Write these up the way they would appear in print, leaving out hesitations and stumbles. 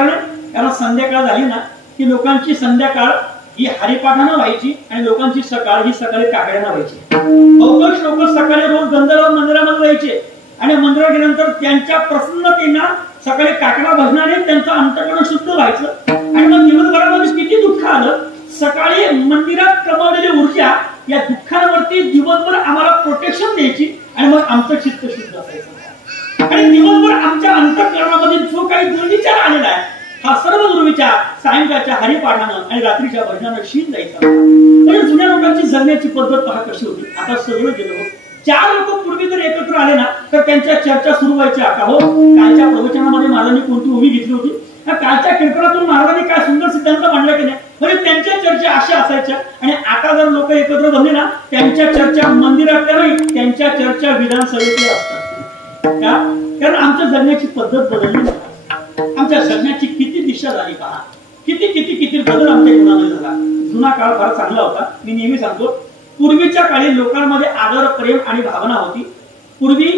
कारण आहे कारण संध्याकाळ झाली ना की लोकांची संध्याकाळ ही हरिपाठानं व्हायची आणि लोकांची सकाळ ही सकाळी काकड्यानं व्हायची. बहुतांश लोक सकाळी रोज गंधर्व मंदिरामध्ये जायचे आणि मंदिरात गेल्यानंतर त्यांच्या प्रसन्नतेनं सकाळी काकडा भजनाने त्यांचं अंतःकरण शुद्ध व्हायचं आणि मग दिवसभरामध्ये किती दुःख आलं सकाळी मंदिरात कमावलेली ऊर्जा या दुःखांवरती दिवसभर आम्हाला प्रोटेक्शन द्यायची आणि मग आमचं चित्त शुद्ध असायचं आणि दिवसभर आमच्या अंतःकरणामध्ये जो काही दुर्विचार आलेला आहे हा सर्व दुर्विचार सायंकाळच्या हरिपाठानं आणि रात्रीच्या भजनानं शीन जायचा. म्हणजे जुन्या लोकांची जगण्याची पद्धत पहा कशी होती. आता सगळं गेलं. 4 लोक पूर्वी जर एकत्र आले ना तर त्यांच्या चर्चा सुरू व्हायच्या का हो कालच्या प्रवचनामध्ये महाराजांनी कोणती उभी घेतली होती कालच्या कीर्तनातून महाराजांनी काय सुंदर सिद्धांत मांडला की नाही म्हणजे त्यांच्या चर्चा अशा असायच्या. आणि आता जर लोक एकत्र जमले ना त्यांच्या चर्चा मंदिरातल्या नाही त्यांच्या चर्चा विधानसभेतल्या असतात. का कारण आमच्या जगण्याची पद्धत बदलली. आमच्या जगण्याची किती दिशा झाली पहा. किती किती किती बदल आमच्या जीवनामध्ये झाला. जुना काळ फार चांगला होता. मी नेहमी सांगतो पूर्वीच्या काळी लोकांमध्ये आदर प्रेम आणि भावना होती. पूर्वी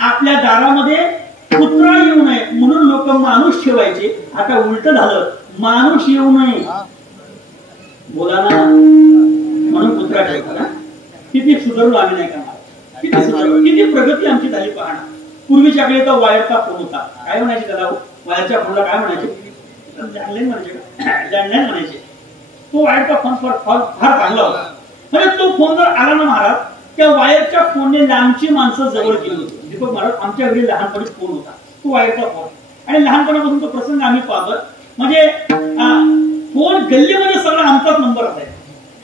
आपल्या दारामध्ये कुत्रा येऊ नये म्हणून लोक माणूस ठेवायचे. आता उलट झालं माणूस येऊ नये बोला ना म्हणून कुत्रा ठेवला. किती सुधारलो आम्ही नाही करणार. किती सुधारलो किती प्रगती आमची झाली पाहणं. पूर्वीच्या काळी तर वायरचा फोन होता. काय म्हणायचे त्याला वायरच्या फोनला काय म्हणायचे लँडलाईन म्हणायचे. तो वायरचा फोन फार चांगला होता. म्हणजे तो फोन जर आला ना महाराज त्या वायरच्या फोनने लांबची माणसं जवळ केली होती. दीपक महाराज आमच्या घरी लहानपणी फोन होता तो वायरचा फोन आणि लहानपणापासून तो प्रसंग आम्ही पाहतो. म्हणजे फोन गल्लीमध्ये सगळा आमचाच नंबर असायचा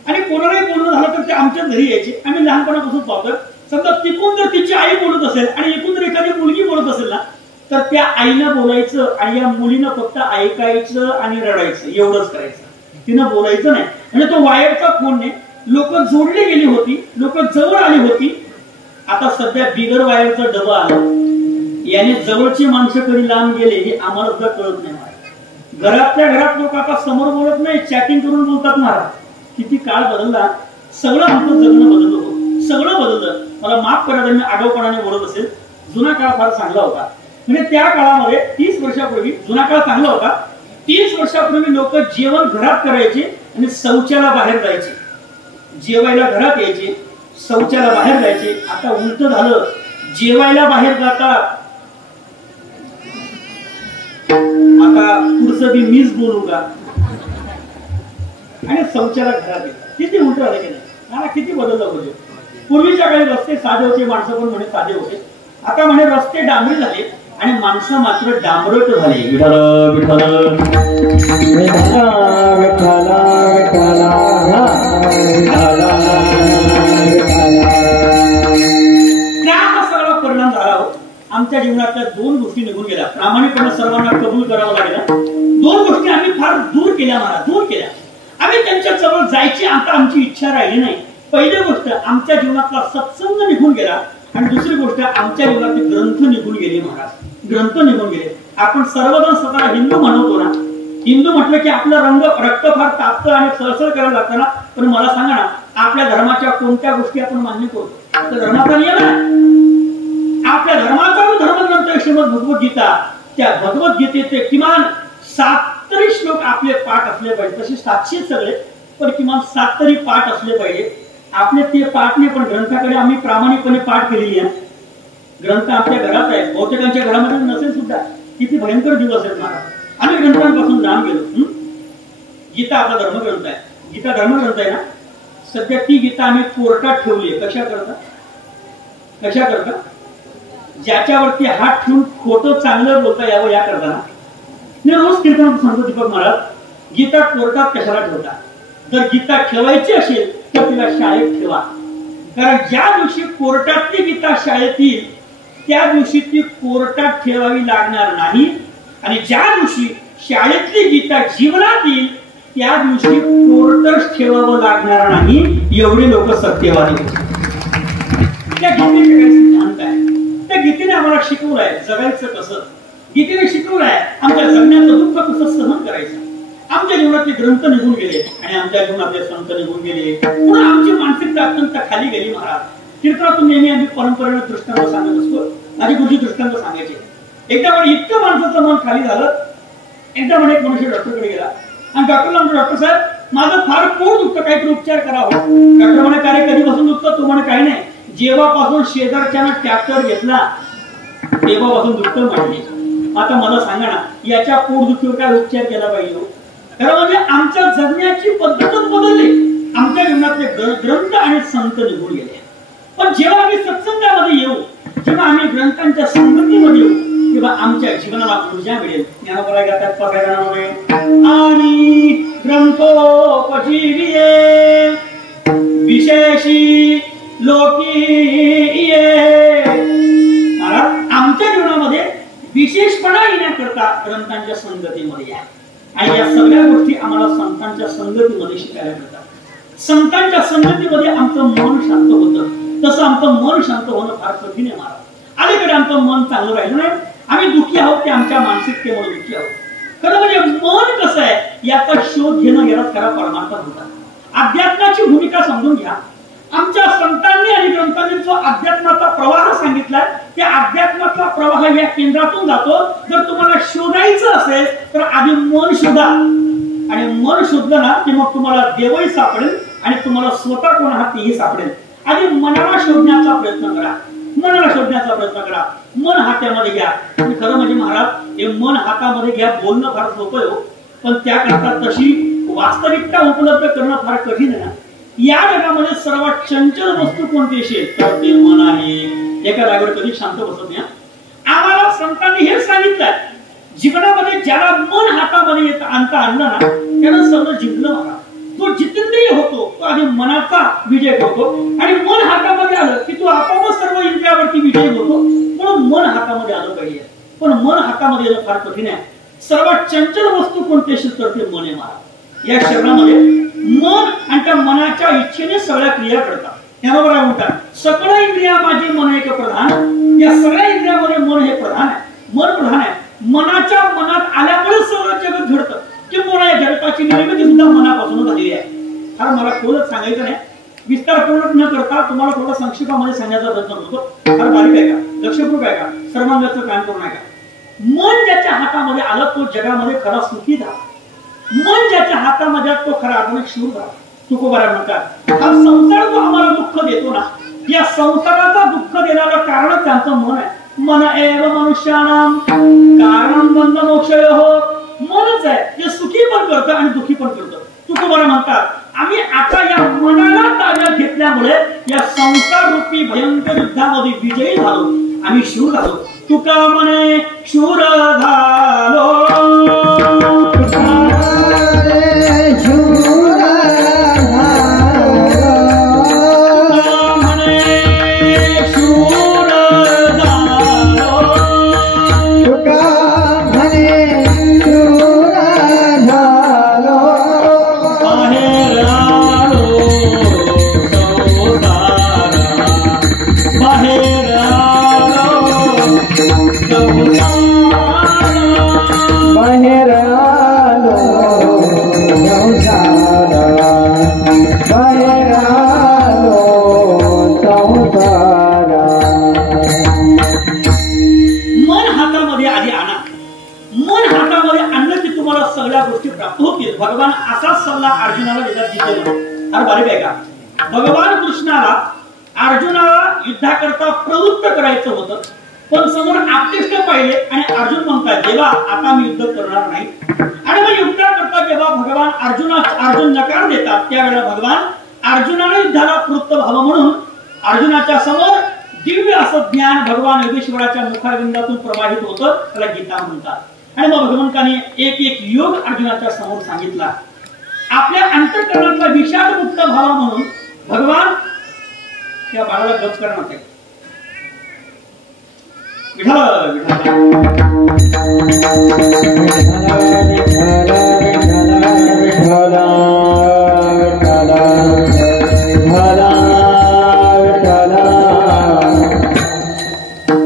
आणि कोणालाही बोलणं झालं तर ते आमच्या घरी यायचे. आम्ही लहानपणापासून पाहतोय. समजा तिकून जर तिची आई बोलत असेल आणि इकून जर एखादी मुलगी बोलत असेल ना तर त्या आईनं बोलायचं आणि या मुलीनं फक्त ऐकायचं आणि रडायचं एवढंच करायचं. तिनं बोलायचं नाही. म्हणजे तो वायरचा फोनने लोक जोडली गेली होती. लोक जवळ आली होती. आता सध्या बिगर वायरचं डबं आलं. याने जवळची माणसं कधी लांब गेले हे आम्हाला सुद्धा कळत नाही. घरातल्या घरात लोक आता समोर बोलत नाही चॅटिंग करून बोलतात महाराज. किती काळ बदलला. सगळं आमचं जगणं बदललं होतं. सगळं बदललं. मला माफ करा मी आगाऊपणाने बोलत असेल. जुना काळ फार चांगला होता. म्हणजे त्या काळामध्ये 30 वर्षापूर्वी जुना काळ चांगला होता. 30 वर्षापूर्वी लोक जेवण घरात करायचे आणि शौचाला बाहेर जायचे. जेवायला घरात यायचे शौचाला बाहेर जायचे. आता उलट झालं जेवायला बाहेर जातात. आता पुढचं बी मीच बोलू का आणि शौचाला घरात येतात. किती उलट झालं की नाही. किती बदललं होते. पूर्वीच्या काळी रस्ते साधे होते. माणसं पण म्हणे साधे होते. आता म्हणे रस्ते डांबरी झाले आणि माणसं मात्र डांबरट झाले. विठ्ठल विठ्ठल सगळा परिणाम झाला हो. आमच्या जीवनातल्या 2 गोष्टी निघून गेल्या. प्रामाणिकपणे सर्वांना कबूल करावं लागेल. 2 गोष्टी आम्ही फार दूर केल्या महाराज. दूर केल्या. आम्ही त्यांच्या जवळ जायची आता आमची इच्छा राहिली नाही. पहिली गोष्ट आमच्या जीवनातला सत्संग निघून गेला आणि दुसरी गोष्ट आमच्या जीवनातले ग्रंथ निघून गेले महाराज. ग्रंथ निघून गेले. आपण सर्वजण स्वतःला हिंदू म्हणतो ना. हिंदू म्हटलं की आपलं रक्त फार तापतं आणि सळसळ करायला लागतं ना. पण मला सांगा ना आपल्या धर्माच्या कोणत्या गोष्टी आपण मान्य करतो. आपल्या धर्माचा नियम आहे. आपल्या धर्माचा धर्मग्रंथ श्रीमद भगवद्गीता. त्या भगवद्गीतेचे किमान 7 तरी श्लोक आपले पाठ असले पाहिजे. तसे 700 सगळे पण किमान 7 तरी पाठ असले पाहिजे आपले. ते पाठ नाही पण ग्रंथाकडे आम्ही प्रामाणिकपणे पाठ केलेली आहे. ग्रंथ आमच्या घरात आहे. बहुतेकांच्या घरामध्ये नसेल सुद्धा. किती भयंकर दिवस आहेत महाराज. आम्ही ग्रंथांपासून लांब गेलो. गीता आपला धर्मग्रंथ आहे. गीता धर्मग्रंथ आहे ना. सध्या ती गीता आम्ही कोर्टात ठेवली आहे. कशा करता ज्याच्यावरती हात ठेवून खोटं चांगलं बोलता यावं या करताना. मी रोज कीर्तन सांगतो दीपक महाराज गीता कोर्टात कशाला ठेवता. जर गीता ठेवायची असेल तर तिला शाळेत ठेवा. कारण ज्या दिवशी कोर्टातली गीता शाळेत येईल त्या दिवशी ती कोर्टात ठेवावी लागणार नाही आणि ज्या दिवशी शाळेतली गीता जीवनात येईल त्या दिवशी कोर्टच ठेवावं लागणार नाही. एवढे लोक सत्यवादी. त्या गीतेचे काही सिद्धांत आहे. त्या गीतेने आम्हाला शिकवलं आहे जगायचं कसं. गीतेने शिकवलं आहे आमच्या जगण्याचं दुःख कसं सहन करायचं. आमच्या जीवनातले ग्रंथ निघून गेले आणि आमच्या जीवनातले संत निघून गेले. पुन्हा आमची मानसिकता अत्यंत खाली गेली महाराज. कीर्तनातून नेहमी आम्ही परंपरेने दृष्टांत सांगत असतो. माझे गुरुजी दृष्टांत सांगायचे. एकदा पण इतकं माणसाचं मन खाली झालं एकदा म्हणे एक मनुष्य डॉक्टरकडे गेला आणि डॉक्टरला म्हणतो, डॉक्टर साहेब माझं फार पोट दुखतं, काहीतरी उपचार करावा. डॉक्टर म्हणे, काय कधीपासून दुखतं? तो म्हणे, काही नाही, जेव्हापासून शेजारच्यानं ट्रॅक्टर घेतला तेव्हापासून दुखतं म्हटले. आता मला सांगा ना, याच्या पोटदुखीवर काय उपचार केला पाहिजे? खरं म्हणजे आमच्या जगण्याची पद्धतच बदलली. आमच्या जीवनातले ग्रंथ आणि संत निघून गेले. पण जेव्हा आम्ही सत्संगामध्ये येऊ, जेव्हा आम्ही ग्रंथांच्या संगतीमध्ये येऊ, तेव्हा आमच्या जीवनाला ऊर्जा मिळेल. ज्ञानोबा गातात पगारामध्ये आणि ग्रंथोपजीविये विशेषी लोकी. आमच्या जीवनामध्ये विशेषपणा येण्याकरता ग्रंथांच्या संगतीमध्ये या. आणि या सगळ्या गोष्टी आम्हाला संतांच्या संगतीमध्ये शिकायला मिळतात. संतांच्या संगतीमध्ये आमचं मन शांत होतं. तसं आमचं मन शांत होणं फार कठीण आहे महाराज. अलीकडे आमचं मन चांगलं राहिलं नाही. आम्ही दुःखी आहोत ते आमच्या मानसिकतेमुळे दुःखी आहोत. खरं म्हणजे मन कसं आहे याचा शोध घेणं याला खरा परमार्थ होता. अध्यात्माची भूमिका समजून घ्या. आमच्या संतांनी आणि ग्रंथांनी जो अध्यात्माचा प्रवाह सांगितलाय, त्या अध्यात्माचा प्रवाह या केंद्रातून जातो. जर तुम्हाला शोधायचं असेल तर आधी मन शोधा. आणि मन शोधलं ना की मग तुम्हाला देवही सापडेल आणि तुम्हाला स्वतः कोण आहात तेही सापडेल. आधी मनाला शोधण्याचा प्रयत्न करा. मनाला शोधण्याचा प्रयत्न करा. मन हातामध्ये घ्या. खरं म्हणजे महाराज, हे मन हातामध्ये घ्या बोलणं फार सोपं आहे, पण त्याकरता तशी वास्तविकता उपलब्ध करणं फार कठीण आहे ना. या जगामध्ये सर्वात चंचल वस्तू कोणती असेल तर ते मन आहे. एका जागेवर कधी शांत बसत नाही. आम्हाला संतांनी हेच सांगितलंय, जीवनामध्ये ज्याला मन हातामध्ये आणता आणलं ना त्यानं सगळं जिंकलं. मला तो जितेंद्रिय होतो, तो आधी मनाचा विजय होतो. आणि मन हातामध्ये आलं की तो आपोआप सर्व इंद्रियावरती विजय होतो. म्हणून मन हातामध्ये आलं पाहिजे. पण मन हातामध्ये येणं फार कठीण आहे. सर्वात चंचल वस्तू कोणती असेल तर ते मन आहे महाराज. या शरीरामध्ये मन आणि त्या मनाच्या इच्छेने सगळ्या क्रिया करतात. त्याबरोबर म्हणतात सकळ इंद्रिया माझी मन एक प्रधान. या सगळ्या इंद्रियामध्ये मन हे प्रधान आहे. मन प्रधान आहे. मनाच्या मनात आल्यामुळे सगळं जगत घडतं. किंवा या जगताची निर्मिती सुद्धा मनापासून झालेली आहे. फार मला खोलच सांगायचं नाही, विस्तार पूर्ण न करता तुम्हाला थोडं संक्षिप्तामध्ये सांगण्याचा प्रयत्न करतो. फार बारीक आहे का, लक्षपूर्वक आहे का, सर्वांगाचं काम करू नका. मन ज्याच्या हातामध्ये आलं तो जगामध्ये खरा सुखी झाला. मन ज्याच्या हातामध्ये तो खरा अर्थाने शूर झाला. तुकोबारा म्हणतात हा संसार जो आम्हाला दुःख देतो ना, या संसाराचा दुःख देणारं कारण त्यांचं मन आहे. मन एव मनुष्याणाम कारणं बंध मोक्षयोः. मनच आहे जे सुखी पण करतं आणि दुःखी पण करतं. तुकोबारा म्हणतात आम्ही आता या मनाला ताब्यात घेतल्यामुळे या संसार रूपी भयंकर युद्धामध्ये विजयी झालो. आम्ही शूर झालो. तुका म्हणे शूर झालो. भगवान असा सल्ला अर्जुनाला देतात जिथे. अरे बारीक आहे का, भगवान कृष्णाला अर्जुनाला युद्धाकरता प्रवृत्त करायचं होतं. पण समोर आपलेष्ट पाहिले आणि अर्जुन म्हणतात देवा आता मी युद्ध करणार नाही. आणि मग युद्धाकरता जेव्हा भगवान अर्जुन नकार देतात त्यावेळेला भगवान अर्जुनाला युद्धाला प्रवृत्त व्हावं म्हणून अर्जुनाच्या समोर दिव्य असं ज्ञान भगवान योगेश्वराच्या मुखारविंदातून प्रवाहित होतं. त्याला गीता म्हणतात. आणि मग भगवंताने एक एक योग अर्जुनाच्या समोर सांगितला. आपल्या अंतःकरणातला विषाद मुक्त व्हावा म्हणून भगवान त्या बाळाला गप करणार आहे.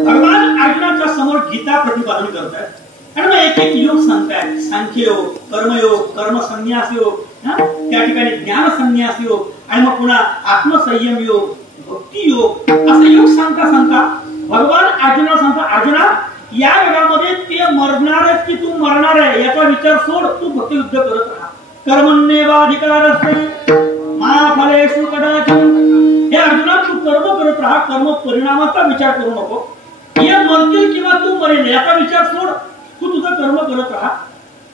भगवान अर्जुनाच्या समोर गीता प्रतिपादन करतात. आणि मग एक एक योग सांगतायत. सांख्ययोग, कर्मयोग, कर्म संन्यास योग, त्या ठिकाणी ज्ञान संन्यास योग, आणि मग पुन्हा आत्मसंयम योग, भक्ती योग, असं योग सांगता सांगता भगवान अर्जुनाला सांगता अर्जुना या जगामध्ये ते मरणार आहे की तू मरणार आहे याचा विचार सोड, तू फक्त युद्ध करत राहा. कर्मण्येवाधिकारस्ते मा फलेषु कदाचन. हे अर्जुना तू कर्म करत राहा, कर्म परिणामाचा विचार करू नको. हे मरतील किंवा तू मरेल याचा विचार सोड, तू तुझं कर्म करत राहा.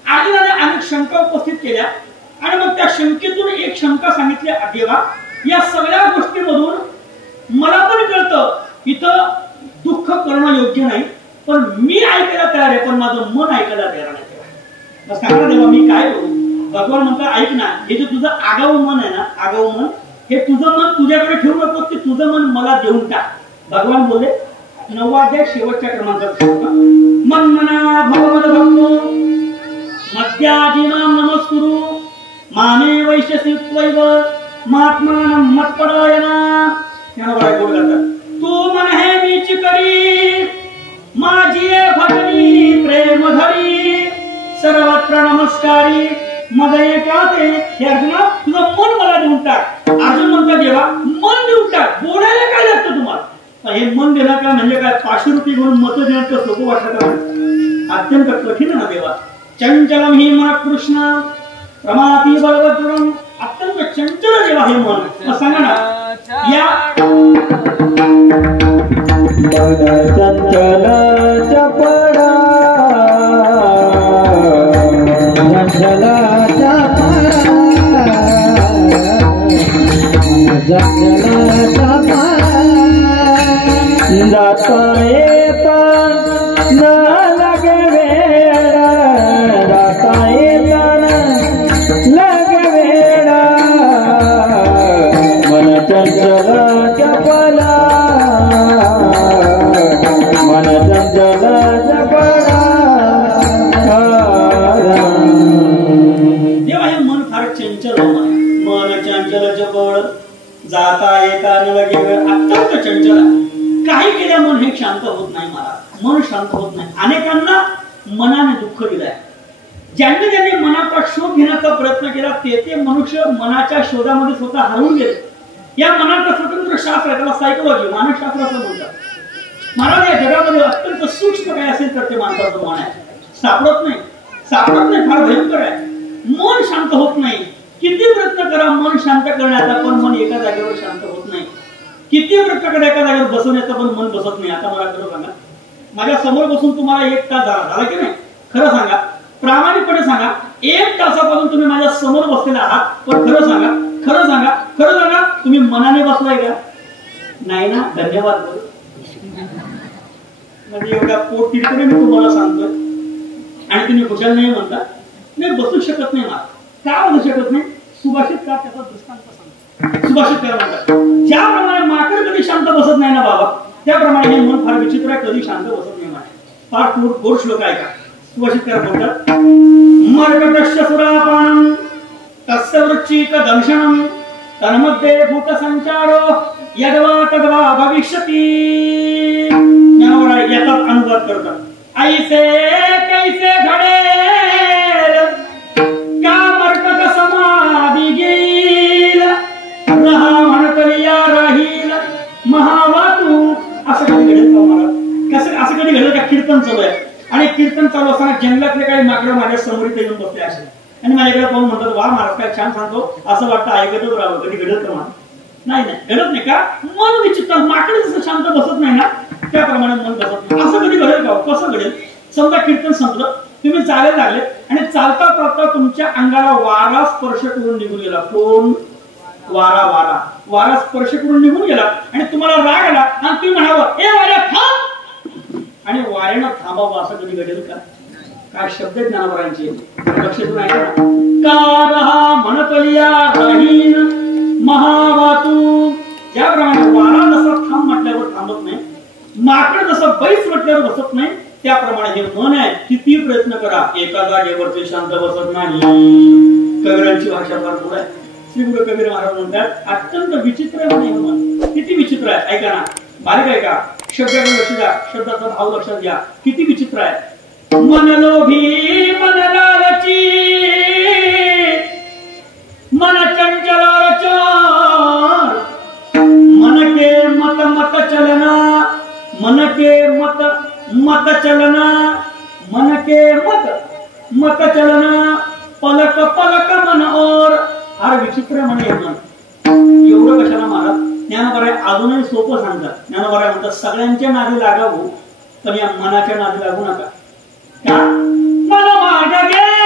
अर्जुनाने अनेक शंका उपस्थित केल्या आणि मग त्या शंकेतून एक शंका सांगितली, देवा या सगळ्या गोष्टीमधून मला पण कळतं इथं दुःख करणं योग्य नाही, पण मी ऐकायला तयार आहे, पण माझं मन ऐकायला तयार नाही. सांगा देवा मी काय करू. भगवान म्हणतात ऐक ना, हे जे तुझं आगाऊ मन आहे ना, आगाऊ मन, हे तुझं मन तुझ्याकडे ठेवू नको, ते तुझं मन मला देऊन टाक. भगवान बोलले 9व्या अध्याय शेवटच्या क्रमांकात, मन मना भगवद भक्तो मध्याजीनाम नमस्कुरु मामे वैश्यसी त्वैव महात्मानं मत्परायणा. तू मन हे मीच करी माझी भजनी प्रेम धरी सर्वत्र नमस्कारी मदये काते. हे अर्जुना तुझं मन मला देऊन टाक. अर्जुन म्हणतात देवा मन देऊन टाक, बोलायला काय लागतं तुम्हाला. हे मन देणं काय म्हणजे काय, 500 रुपये घेऊन मत देणं तर सोपं वाटतं का? अत्यंत कठीण ना देवा. चंचलम ही मन कृष्ण प्रमाती बलवद्रम. अत्यंत चंचल देवा हे मन. सांगा ना या चंचल चपड़ा चंचल चंचल जाता येता न लगे वेड़ा, जाता येता न लगे वेड़ा. मन चंचल चपला मन चंचल चपला. देवा हे मन फार चंचल मन चंचल चपळ जाता येता न लगे वेळ. अत्यंत चंचल आहे. काही केल्या मन हे शांत होत नाही. महाराज मन शांत होत नाही. अनेकांना मनाने दुःख दिलंय. ज्यांनी ज्यांनी मनाचा शोध घेण्याचा प्रयत्न केला ते मनुष्य मनाच्या शोधामध्ये स्वतः हरवून गेले. या मनाचं स्वतंत्र शास्त्र आहे, त्याला सायकोलॉजी मानसशास्त्र असं म्हणतात. महाराज या जगामध्ये अत्यंत सूक्ष्म काय असेल तर ते माणसाचं मन आहे. सापडत नाही फार भयंकर आहे. मन शांत होत नाही. किती प्रयत्न करा मन शांत करण्याचा, पण मन एका जागेवर शांत होत नाही. किती प्रयत्न करा एका जागेवर बसवण्याचा, पण मन बसत नाही. आता मला खरं सांगा, माझ्या समोर बसून तुम्हाला 1 तास झाला की नाही? खरं सांगा, प्रामाणिकपणे सांगा, 1 तासापासून तुम्ही माझ्या समोर बसलेला आहात, पण खरं सांगा तुम्ही मनाने बसलाय का? नाही ना. धन्यवाद बोल. म्हणजे एवढ्या पोट तिकडे मी तुम्हाला सांगतोय आणि तुम्ही खुशाल नाही म्हणता. मी बसू शकत नाही. मला का बसू शकत नाही? सुभाषित का त्याचा दृष्टांत सांगतो. सुभाषित काय म्हणतात, ज्याप्रमाणे माकड कधी शांत बसत नाही ना बाबा, त्याप्रमाणे हे मन फार विचित्र आहे, कधी शांत बसत नाही. फार गोड श्लोक आहे का? सुभाषित काय म्हणतात, मर्कटस्य सुरापानं तस्य वृच्चिक दंशनं तन्मध्ये भूत संचारो यद्वा तद्वा भविष्यति. याचा अनुवाद करतात, ऐसे कैसे घडेल का मर्कट समाधी घेईल रहा म्हणतलिया राहील महावातू. असं कधी घडेल का महाराज? असं कधी घडलं का? कीर्तन चालू आहे आणि कीर्तन चालू असताना जंगलातले काही माकडं माझ्या समोर येऊन बसले असे आणि माझ्याकडे पाहून म्हणतात, वा महाराज काय छान सांगतो, असं वाटतं ऐकतच राहावं. कधी घडत का? नाही घडत नाही का? मन विचित्र. माकडे जसं शांत बसत नाही ना, त्याप्रमाणे मन बसत नाही. असं कधी घडेल का? कसं घडेल? समजा कीर्तन संपलं, तुम्ही चालायला लागले आणि चालता चालता तुमच्या अंगाला वारा स्पर्श करून निघून गेला. कोण? वारा स्पर्श करून निघून गेला आणि तुम्हाला राग आला आणि तुम्ही म्हणावं, ए वाऱ्या थांब, आणि वाऱ्यानं थांबावं. असं कधी घडेल का? काय शब्द आहेत ज्ञानवरांचे, लक्ष देऊन ऐका ना. का रहा म्हणतलिया राहीन महावातू. ज्याप्रमाणे वारा जसा थांब म्हटल्यावर थांबत नाही, माकड जसं बैस म्हटल्यावर बसत नाही, त्याप्रमाणे हे मन आहे. किती प्रयत्न करा एका जागेवरती शांत बसत नाही. कबीरांची भाषा फार पुढे आहे. श्री गुरु कबीर महाराज म्हणतात, अत्यंत विचित्र आहे म्हणे मन. किती विचित्र आहे ऐका ना, बारीक ऐका, शब्दाकडे लक्ष द्या, शब्दाचा भाव लक्षात घ्या. किती विचित्र आहे. मन लोभी मन लालची मन चंचल रचार मन के मत चलना मन के मत चलन पलक पलक मन और फार विचित्र म्हणे मन. एवढं कशाला महाराज? ज्ञानोबा अजूनही सोपं सांगतात. ज्ञानोबा म्हणतात सगळ्यांच्या नादी लागावं पण या मनाच्या नादी लागू नका. का? मन मागे गेला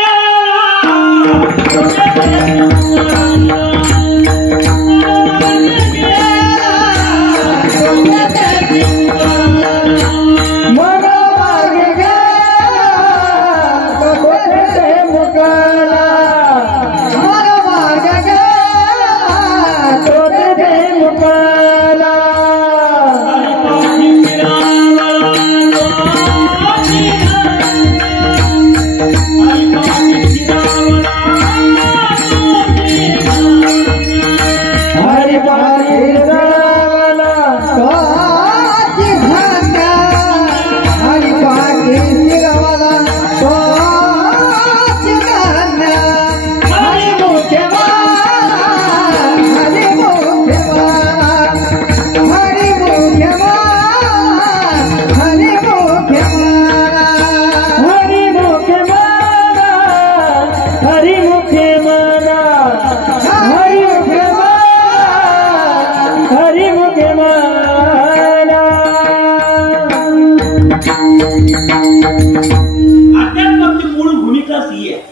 अध्यात्माची मूळ भूमिकाच ही आहे.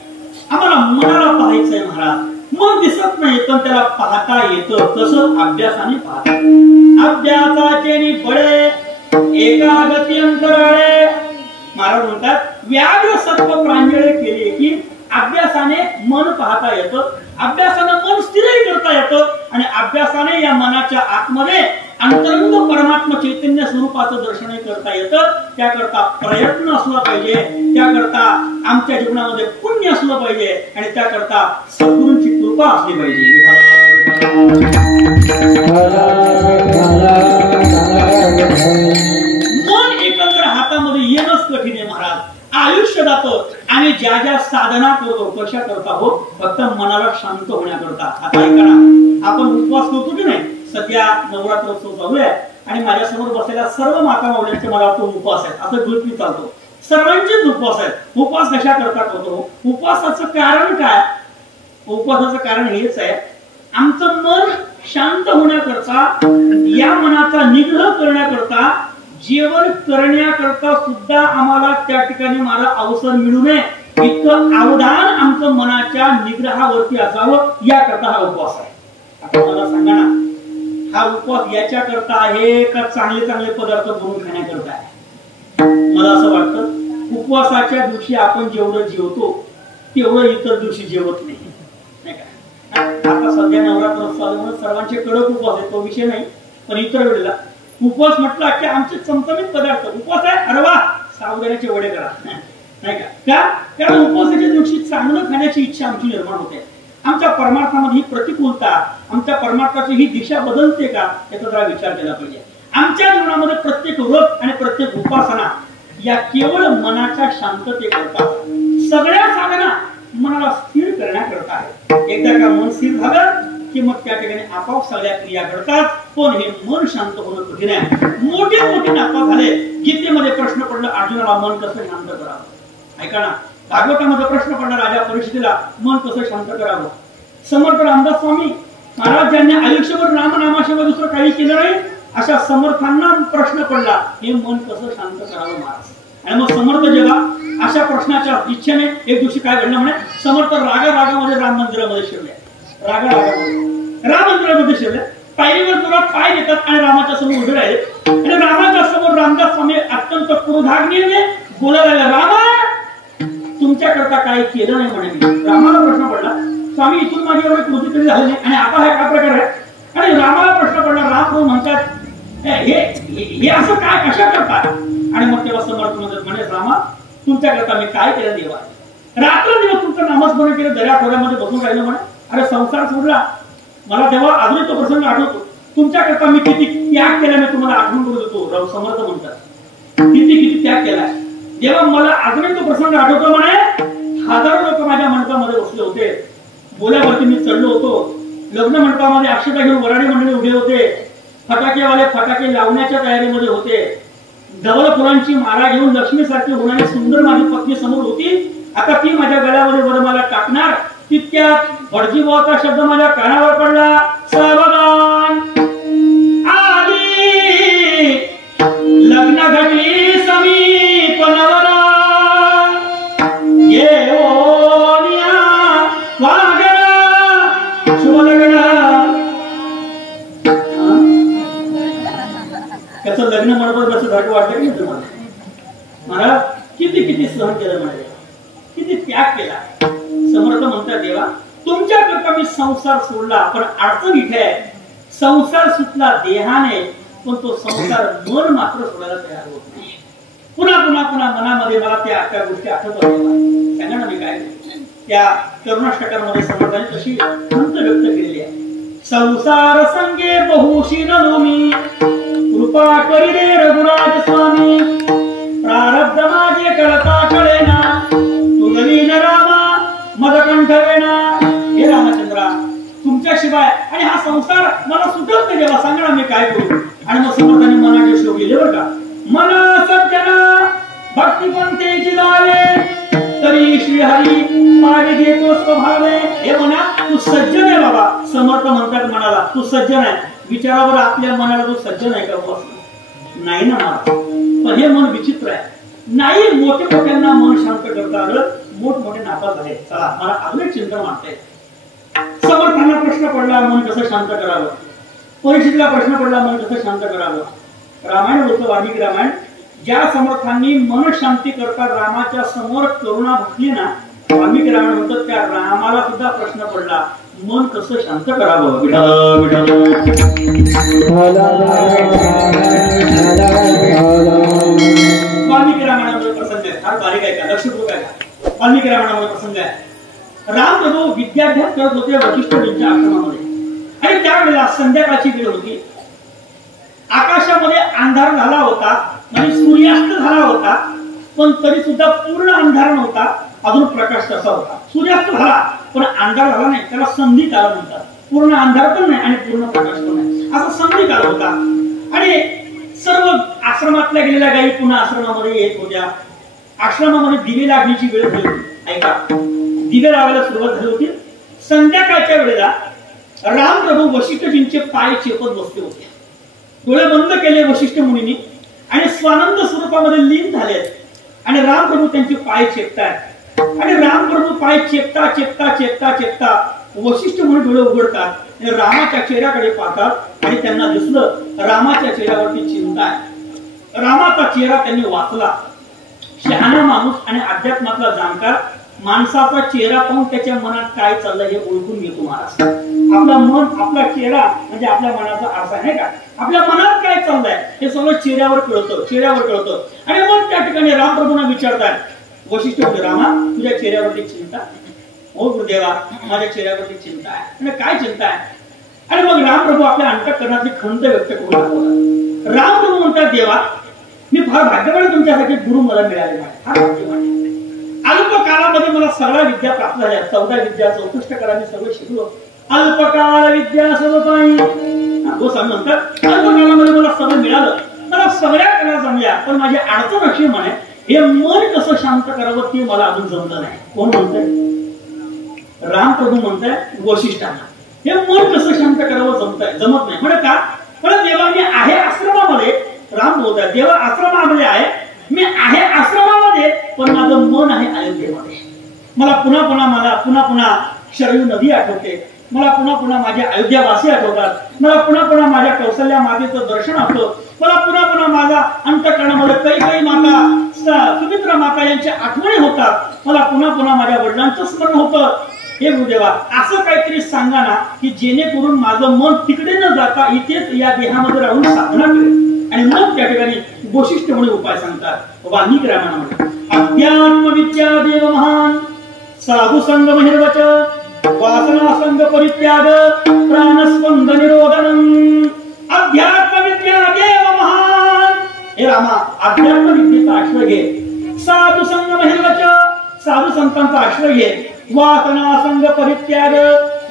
आम्हाला मनाला पाहायचंय महाराज. मन दिसत नाही पण त्याला पाहता येतं. कसं? अभ्यासाने पाहता. अभ्यासाचे बळे एकागती अंतराळे. महाराज म्हणतात व्याघ्र सत्व प्रांजळे केले की अभ्यासाने मन पाहता येतं, अभ्यासाने मन स्थिरही करता येतं आणि अभ्यासाने या मनाच्या आतमध्ये अंतरंग परमात्मा चैतन्य स्वरूपाचं दर्शनही करता येतं. त्याकरता प्रयत्न असला पाहिजे, त्याकरता आमच्या जीवनामध्ये पुण्य असलं पाहिजे आणि त्याकरता सद्गुरूंची कृपा असली पाहिजे. मन एकत्र हातामध्ये येणंच कठीण आहे महाराज. आयुष्य जातं आणि ज्या ज्या साधना करतो कशा करता हो? फक्त मनाला शांत होण्याकरता. आता ऐका ना, आपण उपवास करतो की नाही? सध्या नवरात्रोत्सव चालू आहे आणि माझ्यासमोर बसलेल्या सर्व माता माऊल्यांचे मला तो उपवास आहे असं गृहीत चालतो. सर्वांचेच उपवास आहेत. उपवास कशा करता करतो? उपवासाचं कारण काय? उपवासाचं कारण हेच आहे, आमचं मन शांत होण्याकरता, या मनाचा निग्रह करण्याकरता, जेवण करण्याकरता सुद्धा आम्हाला त्या ठिकाणी मला अवसर मिळू नये इतकं अवधान आमचं मनाच्या निग्रहावरती असावं, याकरता हा उपवास आहे. आता मला सांगा ना, हा उपवास याच्या करता आहे का चांगले चांगले पदार्थ बनवून खाण्याकरता आहे? मला असं वाटतं उपवासाच्या दिवशी आपण जेवढं जेवतो तेवढं इतर दिवशी जेवत नाही का? आता सध्या नवरात्र सर्वांचे कडक उपवास आहे, तो विषय नाही. पण इतर वेळेला उपवास म्हटला की आमचे चमचमीत पदार्थ. उपवास आहे, अरे वा, साबुदाण्याचे वडे करा, नाही का? कारण उपवासाच्या दिवशी चांगलं खाण्याची इच्छा आमची निर्माण होते. आमच्या परमार्थामध्ये ही प्रतिकूलता, आमच्या परमार्थाची ही दिशा बदलते का, याचा जरा विचार केला पाहिजे. आमच्या जीवनामध्ये प्रत्येक व्रत आणि प्रत्येक उपासना या केवळ मनाच्या शांततेकरता, सगळ्या साधना मनाला स्थिर करण्याकरता आहे. एकदा का मन स्थिर झालं की मग त्या ठिकाणी आपोआप सगळ्या क्रिया घडतात. पण हे मन शांत होणं कठीण आहे. मोठे मोठे नाटक झाले. गीतेमध्ये प्रश्न पडला अर्जुनाला, मन कसं शांत करावं? ऐका ना, भागवतामध्ये प्रश्न पडला राजा परीक्षितीला, मन कसं शांत करावं? समर्थ रामदास स्वामी महाराज ज्यांनी आयुष्यभर रामनामाशिवाय दुसरं काही केलं नाही, अशा समर्थांना प्रश्न पडला, हे मन कसं शांत करावं महाराज? आणि मग समर्थ जेव्हा अशा प्रश्नाच्या इच्छेने एक दिवशी काय घडलं म्हणे, समर्थ रागामध्ये राम मंदिरामध्ये शिरले. राम मंदिरामध्ये शिरले, पायरीवर जोरात पाय देतात आणि रामाच्या समोर उभे राहिले. आणि रामाच्या समोर रामदास स्वामी अत्यंत क्रोधाग्नीने बोलायला लागले, रामा तुमच्या करता काही केलं नाही म्हणे मी. रामाला प्रश्न पडला, स्वामी इथून माझी एवढी कृती तरी झाली नाही आणि आता हा काय प्रकार आहे? आणि रामाला प्रश्न पडला, राम म्हणतात हे असं काय, कशा करतात? आणि मग तेव्हा समर्थ म्हणतात, म्हणे रामा तुमच्या करता मी काय केलं देवा? रात्र दिवस तुमचं नामस्मरण केलं, दर्या खोऱ्यामध्ये बसून राहिलं म्हणे. अरे संसार सोडला, मला तेव्हा अजूनही तो प्रसंग आठवतो. तुमच्या करता मी किती त्याग केला, मी तुम्हाला आठवण करू देतो. समर्थ म्हणतात, किती त्याग केलाय जेव्हा मला अजूनही तो प्रसंग आठवतो म्हणे. हजारो लोक माझ्या मंडपामध्ये बसले होते, बोल्यावरती मी चढलो होतो. लग्न मंडपामध्ये अक्षता घेऊन वराडी मंडळी उभे होते, फटाकेवाले फटाके लावण्याच्या तयारीमध्ये होते. धवल फुलांची माळा घेऊन लक्ष्मीसारखी होणारी सुंदर माझी पत्नी समोर होती. आता ती माझ्या गळ्यामध्ये वरमाला टाकणार तितक्यात भटजीभावाचा शब्द माझ्या कानावर पडला, सावधान आली लग्न घटी समीप नवरा येऊनिया वागरा शुभ लग्न. त्याचं लग्न म्हणत कसं धाकं वाटतं की तुम्हाला? महाराज किती किती सहन केलं म्हणाले, किती त्याग केला. समर्थ म्हणतात देवा तुमच्या करता मी संसार सोडला, पण अडचण इथे आहे. संसार सुटला देहाने, पण तो संसार मन मात्र सोडायला तयार होत नाही. पुन्हा पुन्हा पुन्हा मनामध्ये मला त्या गोष्टी आठवत होत्या. सांगा ना मी काय त्या करुणाष्टकामध्ये समर्थाने कशी खंत व्यक्त केलेली आहे. संसार संगे बहुशील नोमी कृपा करी दे रघुराज स्वामी, प्रारब्ध माझे कळता कळेना तुझी न रामा मदकंठ वेणा. हे रामचंद्रा तुमच्याशिवाय आणि हा संसार मला सुटत नाही देवा, सांगा ना मी काय करू. आणि मग समर्थाने मनाचे शोक गेले बरं का. मन सज्जना भक्तिपंथेची लावे तरी श्रीहरी पारी देतो स्वभावे. हे म्हणा तू सज्जन आहे बाबा. समर्थ म्हणतात मनाला तू सज्जन आहे. विचारावर आपल्या मनाला तू सज्जन आहे का? नाही ना महाराज. पण हे मन विचित्र आहे. नाही मोठे मोठ्यांना मन शांत करता आलं, मोठमोठे नापास झाले. चला मला अजून एक चिंता वाटते. समर्थांना प्रश्न पडला मन कसं शांत करावं, परीक्षितला प्रश्न पडला मन कसं शांत करावं. रामायण होतं वाल्मिकी रामायण. ज्या समर्थांनी मन शांती करता रामाच्या समोर करुणा भटली ना, वाल्मिकी रामायण होतं त्या रामाला सुद्धा प्रश्न पडला मन कसं शांत करावं. वाल्मिकी रामायणामध्ये प्रसंग आहे, फार बारीक आहे का, लक्षपूर्वक आहे का. वाल्मिकी रामायणामध्ये प्रसंग आहे. राम प्रभू विद्याभ्यास करत होते वशिष्ठांच्या आश्रमामध्ये, आणि त्यावेळेला संध्याकाळची वेळ होती. आकाशामध्ये अंधार झाला होता, म्हणजे सूर्यास्त झाला होता, पण तरी सुद्धा पूर्ण अंधार नव्हता, अजून प्रकाश तसा होता. सूर्यास्त झाला पण अंधार झाला नाही, त्याला संधी काळ म्हणतात. पूर्ण अंधार पण नाही आणि पूर्ण प्रकाश पण नाही, असा संधी काळ होता. आणि सर्व आश्रमातल्या गेलेल्या गायी पुन्हा आश्रमामध्ये येत होत्या. आश्रमामध्ये दिवे लागण्याची वेळ झाली होती. ऐका, दिवे लावायला सुरुवात झाली होती. संध्याकाळच्या वेळेला रामप्रभू वशिष्ठजींचे पाय चेपत बसले होते. डोळे बंद केले वशिष्ठ मुनींनी आणि स्वानंद स्वरूपामध्ये लीन झाले. आणि रामप्रभू त्यांचे पाय चेपतायत. आणि रामप्रभू पाय चेपता चेपता चेपता चेपता वशिष्ठ मुनी डोळे उघडतात आणि रामाच्या चेहऱ्याकडे पाहतात. आणि त्यांना दिसलं रामाच्या चेहऱ्यावरती चिंता आहे. रामाचा चेहरा त्यांनी वाचला. शहाणा माणूस आणि अध्यात्मातला जाणकार माणसाचा चेहरा पाहून त्याच्या मनात काय चाललंय हे ओळखून घेतो महाराज. आपला मन आपला चेहरा म्हणजे आपल्या मनाचा आरसा आहे का. आपल्या मनात काय चाललंय हे सगळं चेहऱ्यावर कळतं, चेहऱ्यावर कळतं. आणि मग त्या ठिकाणी रामप्रभूंना विचारतात वशिष्ठ होते, रामा तुझ्या चेहऱ्यावरती चिंता? हो गुरुदेवा माझ्या चेहऱ्यावरती चिंता आहे. म्हणजे काय चिंता आहे? आणि मग रामप्रभू आपल्या अंतःकरणातली खंत व्यक्त करून दाखवतात. रामप्रभू म्हणतात देवा मी फार भाग्यवान, तुमच्यासाठी गुरु मला मिळाले, फार भाग्यवान. अल्प काळामध्ये मला सगळ्या विद्या प्राप्त झाल्या. 14 विद्या 64 कला मी सगळं शिकलो. अल्पकाळ विद्या सर्व पायी. गोस्वामी म्हणतात अल्प काळामध्ये मला सगळं मिळालं, मला सगळ्या कला जमल्या, पण माझी अडचण अशी म्हणे हे मन कसं शांत करावं ते मला अजून जमलं नाही. कोण म्हणतंय? रामप्रभू म्हणताय वशिष्ठांना हे मन कसं शांत करावं जमत नाही. म्हणजे का? पण देवा मी आहे आश्रमामध्ये. राम बोलताय देवा आश्रमामध्ये आहे, मी आहे आश्रमामध्ये, पण माझं मन आहे अयोध्येमध्ये. मला पुन्हा पुन्हा शरयू नदी आठवते. मला पुन्हा पुन्हा माझे अयोध्यावासी आठवतात. मला पुन्हा पुन्हा माझ्या कौशल्या मातेचं दर्शन होतं. मला पुन्हा पुन्हा माझा अंतःकरणामध्ये कैकेयी माता, सुमित्रा माता यांच्या आठवणी होतात. मला पुन्हा पुन्हा माझ्या वडिलांचं स्मरण होतं. हे गुरुदेवा असं काहीतरी सांगा ना की जेणेकरून माझं मन तिकडे न जाता इथेच या देहामध्ये राहून साधना करेल. आणि मग त्या ठिकाणी वशिष्ठ म्हणून उपाय सांगतात वाल्मिकी रामायणामध्ये. अध्यात्म विद्या देव महान साधु संग महिर्वच वासना संग परित्याग प्राणस्पंद निरोधनम. अध्यात्म विद्या देव महान. हे रामा अध्यात्म विद्येचा आश्रय घे. साधु संग महिर्वच साधू संतांचा आश्रय घे. वासना संग परित्याग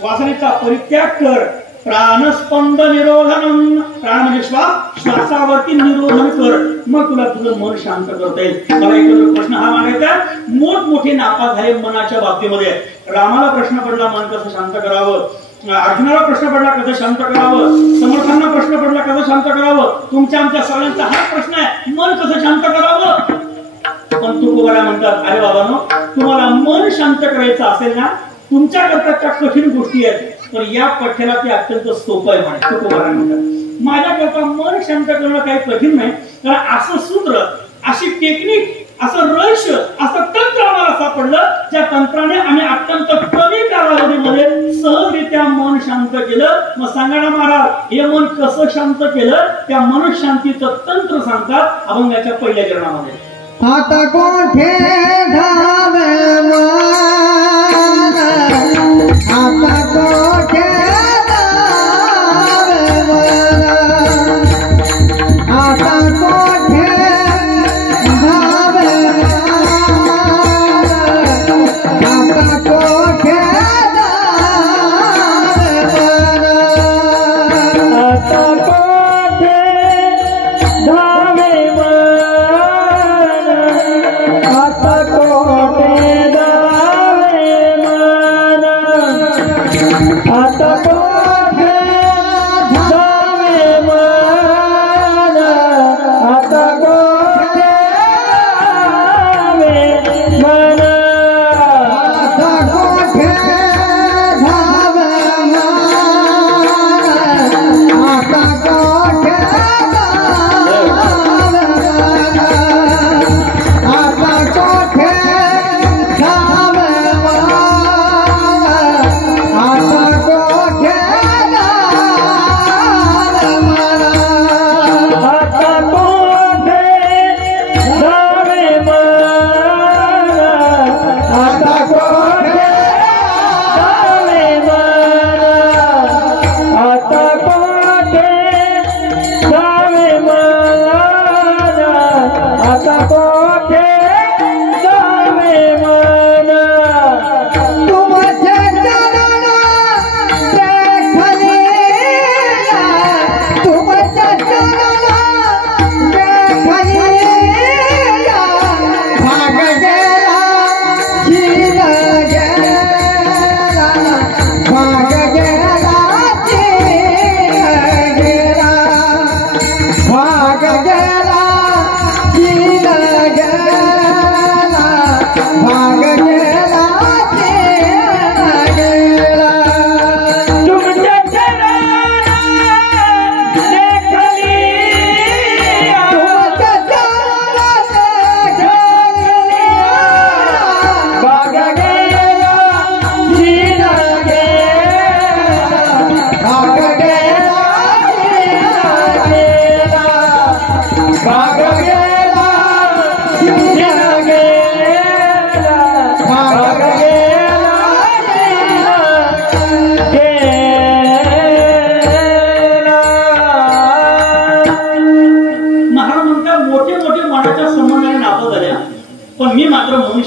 वासनेचा परित्याग कर. प्राणस्पंद निरोधनम, प्राण म्हणजे श्वास, श्वासावरती निरोधन कर, मग तुला तुझं मन शांत करता येईल. मला एक प्रश्न हा मांडायचा, मोठमोठे नापास झाले मनाच्या बाबतीमध्ये. रामाला प्रश्न पडला मन कसं शांत करावं, अर्जुनाला प्रश्न पडला कसं शांत करावं, समर्थांना प्रश्न पडला कसं शांत करावं, तुमच्या आमच्या सगळ्यांचा हा प्रश्न आहे, मन कसं शांत करावं. पण तुकोबारा म्हणतात, अरे बाबांनो, तुम्हाला मन शांत करायचं असेल ना, तुमच्याकरता त्या कठीण गोष्टी आहेत, तर या पठ्याला ते अत्यंत सोपं आहे म्हणे. तुकोबारा म्हणतात, माझ्याकरता मन शांत करणं काही कठीण नाही, कारण असं सूत्र, अशी टेक्निक, असं रहस्य, असं तंत्र आम्हाला सापडलं, ज्या तंत्राने आम्ही अत्यंत कमी कालावधीमध्ये सहजरित्या मन शांत केलं. मग सांगा ना महाराज, हे मन कसं शांत केलं? त्या मन शांतीचं तंत्र सांगतात अभंगाच्या पहिल्या चरणामध्ये. आता कोठे धावे मन, आता कोठे धावे मन, आता कोठे धावे मन, आता कोठे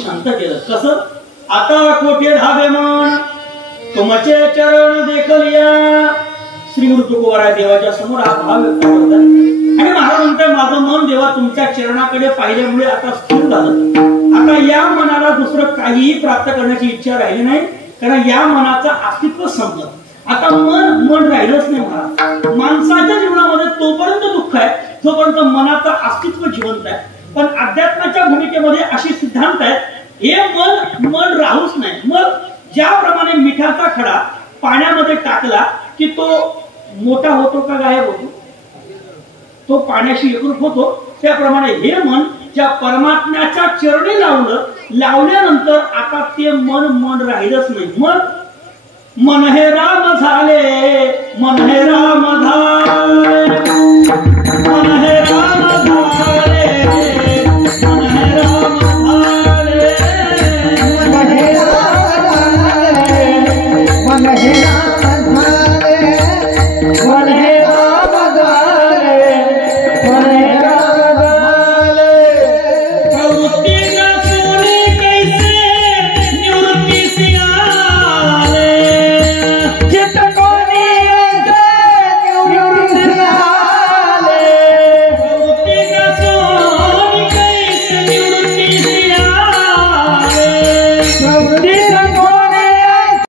शांत केलं. कसं? आता कोठे धावे मन, तुमचे चरण देखलिया. श्री गुरु तुकोबारा देवाच्या समोर हा भाव व्यक्त करतात आणि महाराज म्हणतात, माझं मन देवा तुमच्या चरणाकडे पाहिल्यामुळे आता स्थिर झालं. आता या मनाला दुसरं काहीही प्राप्त करण्याची इच्छा राहिली नाही, कारण या मनाचं अस्तित्व संपलं. आता मन राहिलंच नाही महाराज. माणसाच्या जीवनामध्ये तोपर्यंत दुःख आहे तोपर्यंत मनाचं अस्तित्व जिवंत आहे. पण अध्यात्माच्या भूमिकेमध्ये अशी सिद्धांत आहे, हे मन राहूच नाही. मग ज्याप्रमाणे मिठाचा खडा पाण्यामध्ये टाकला की तो मोठा होतो का गायब होतो, तो पाण्याशी एकरूप होतो, त्याप्रमाणे हे मन ज्या परमात्म्याच्या चरणी लावल्यानंतर आता ते मन राहिलंच नाही. मन हे राम झाले, मन हे राम झाले.